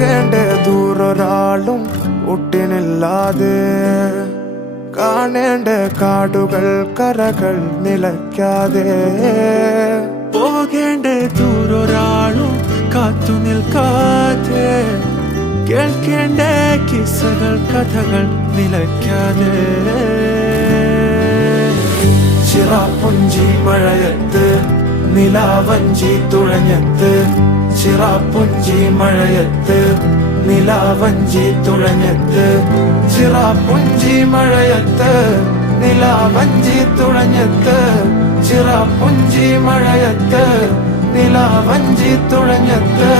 പോകേണ്ട ദൂരൊരാളും ഒട്ടിനില്ലാതെ കാണേണ്ട കാടുകൾ കരകൾ നിലയ്ക്കാതെ പോകേണ്ട ദൂരൊരാളും കാത്തു നിൽക്കാതെ കേൾക്കേണ്ട കിസ്സകൾ കഥകൾ നിലയ്ക്കാതെ ചിറാപ്പുഞ്ചി മഴയത്ത് നിലാവഞ്ചി തുഴഞ്ഞത്ത് ചിറാപ്പുഞ്ചി മഴയത്ത് നിലാവഞ്ചി തുഴഞ്ഞത്ത് ചിറാപ്പുഞ്ചി മഴയത്ത് നിലാവഞ്ചി തുഴഞ്ഞത്ത് ചിറാപ്പുഞ്ചി മഴയത്ത് നിലാവഞ്ചി തുഴഞ്ഞത്ത്